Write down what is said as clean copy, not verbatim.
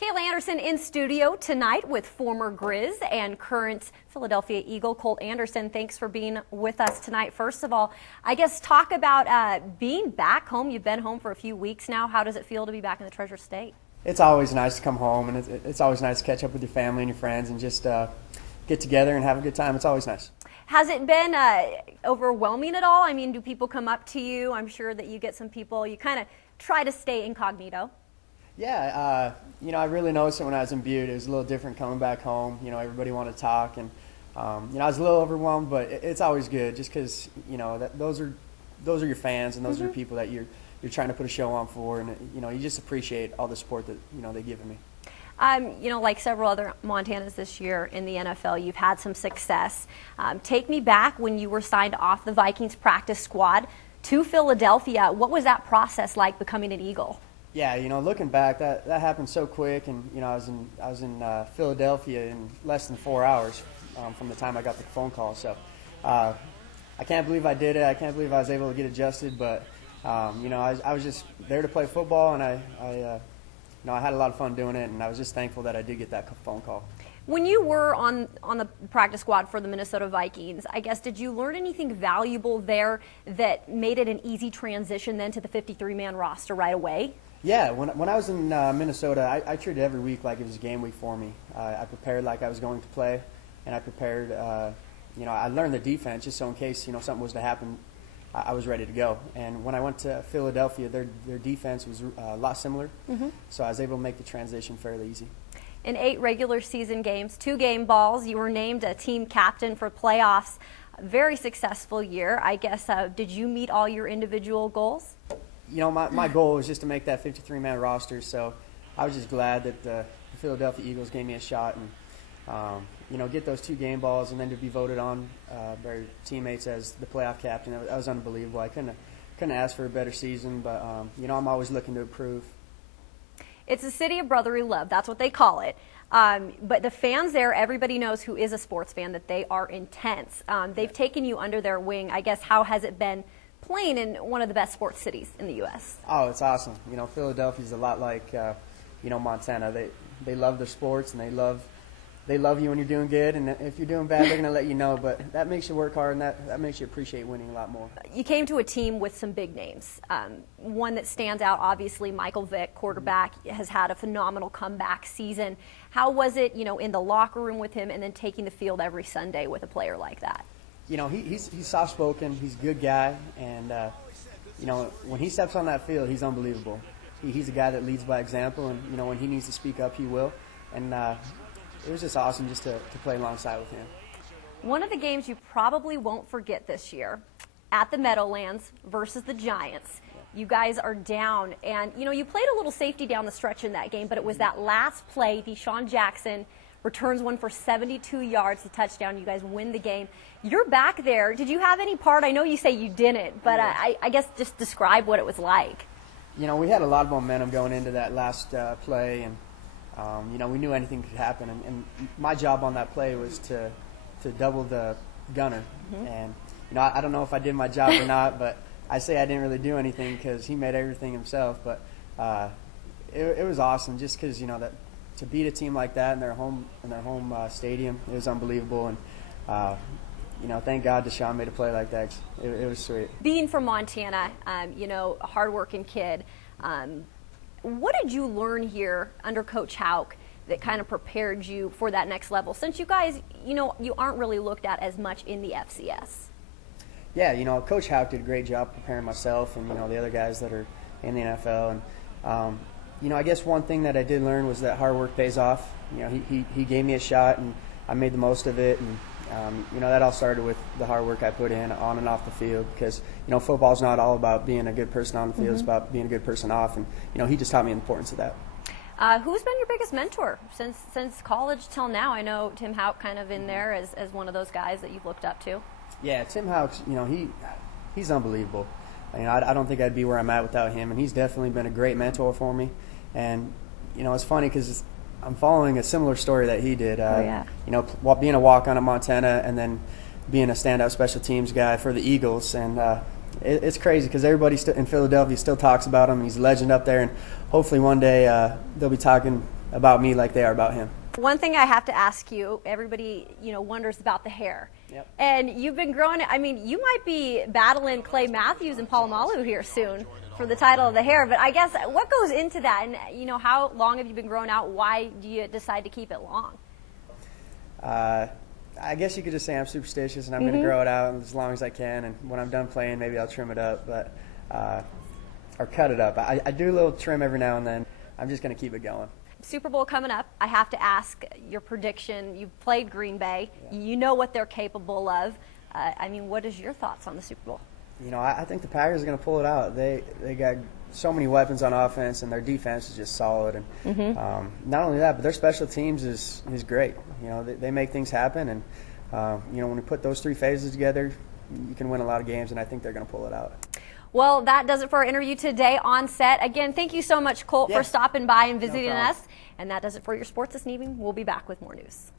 Kayla Anderson in studio tonight with former Grizz and current Philadelphia Eagle Colt Anderson. Thanks for being with us tonight. First of all, I guess talk about being back home. You've been home for a few weeks now. How does it feel to be back in the Treasure State? It's always nice to come home, and it's always nice to catch up with your family and your friends and just get together and have a good time. It's always nice. Has it been overwhelming at all? I mean, do people come up to you? I'm sure that you get some people. You kind of try to stay incognito. Yeah, I really noticed it when I was in Butte. It was a little different coming back home. Everybody wanted to talk, and I was a little overwhelmed, but it's always good just because those are your fans, and those are the people that you're trying to put a show on for, and you just appreciate all the support that they've given me. Like several other Montanas this year in the NFL, you've had some success. Take me back when you were signed off the Vikings practice squad to Philadelphia. What was that process like becoming an Eagle? Yeah, looking back, that happened so quick, and I was in Philadelphia in less than 4 hours from the time I got the phone call. So I can't believe I did it. I can't believe I was able to get adjusted, but I was just there to play football, and I had a lot of fun doing it, and I was just thankful that I did get that phone call. When you were on the practice squad for the Minnesota Vikings, I guess, did you learn anything valuable there that made it an easy transition then to the 53-man roster right away? Yeah, when I was in Minnesota, I treated every week like it was a game week for me. I prepared like I was going to play, and I prepared, I learned the defense just so in case, something was to happen, I was ready to go. And when I went to Philadelphia, their defense was a lot similar, so I was able to make the transition fairly easy. In 8 regular season games, 2 game balls, you were named a team captain for playoffs. Very successful year. I guess, did you meet all your individual goals? My goal was just to make that 53-man roster, so I was just glad that the Philadelphia Eagles gave me a shot and, get those 2 game balls and then to be voted on by teammates as the playoff captain. That was unbelievable. I couldn't ask for a better season, but, I'm always looking to improve. It's a city of brotherly love. That's what they call it. But the fans there, everybody knows who is a sports fan, that they are intense. They've taken you under their wing. I guess, how has it been playing in one of the best sports cities in the U.S.? Oh, it's awesome. Philadelphia's a lot like, Montana. They love their sports, and they love you when you're doing good, and if you're doing bad, they're going to let you know. But that makes you work hard, and that makes you appreciate winning a lot more. You came to a team with some big names. One that stands out, obviously, Michael Vick, quarterback, has had a phenomenal comeback season. How was it, in the locker room with him and then taking the field every Sunday with a player like that? He's soft-spoken, he's a good guy, and, when he steps on that field, he's unbelievable. He's a guy that leads by example, and, when he needs to speak up, he will. And it was just awesome just to play alongside with him. One of the games you probably won't forget this year, at the Meadowlands versus the Giants. You guys are down, and, you played a little safety down the stretch in that game, but it was that last play, Deshaun Jackson returns one for 72 yards, the touchdown. You guys win the game. You're back there. Did you have any part? I know you say you didn't, but I guess just describe what it was like. We had a lot of momentum going into that last play, and, we knew anything could happen. And my job on that play was to double the gunner. And, I don't know if I did my job or not, but I say I didn't really do anything because he made everything himself. But it was awesome just because, that to beat a team like that in their home stadium, it was unbelievable. And, thank God Deshaun made a play like that. It was sweet. Being from Montana, a hardworking kid, what did you learn here under Coach Houck that kind of prepared you for that next level? Since you guys, you aren't really looked at as much in the FCS. Yeah, Coach Houck did a great job preparing myself and, the other guys that are in the NFL. And, I guess one thing that I did learn was that hard work pays off. He gave me a shot, and I made the most of it. And, that all started with the hard work I put in on and off the field because, football's not all about being a good person on the field. It's about being a good person off. And, he just taught me the importance of that. Who's been your biggest mentor since college till now? I know Tim Houck kind of in there as one of those guys that you've looked up to. Yeah, Tim Houck, he's unbelievable. I don't think I'd be where I'm at without him, and he's definitely been a great mentor for me. And, it's funny because I'm following a similar story that he did. Being a walk-on at Montana and then being a standout special teams guy for the Eagles. And it's crazy because everybody in Philadelphia still talks about him. He's a legend up there, and hopefully one day they'll be talking about me like they are about him. One thing I have to ask you, everybody, wonders about the hair. Yep. And you've been growing it. I mean, you might be battling Clay Matthews and Palomalu here soon for the title of the hair. But I guess what goes into that? And, how long have you been growing out? Why do you decide to keep it long? I guess you could just say I'm superstitious, and I'm going to grow it out as long as I can. And when I'm done playing, maybe I'll trim it up, or cut it up. I do a little trim every now and then. I'm just going to keep it going. Super Bowl coming up. I have to ask your prediction. You've played Green Bay. Yeah. You know what they're capable of. What is your thoughts on the Super Bowl? I think the Packers are going to pull it out. They got so many weapons on offense, and their defense is just solid. And not only that, but their special teams is great. They make things happen, and when we put those three phases together, you can win a lot of games, and I think they're going to pull it out. Well, that does it for our interview today on set. Again, thank you so much, Colt, for stopping by and visiting us. And that does it for your sports this evening. We'll be back with more news.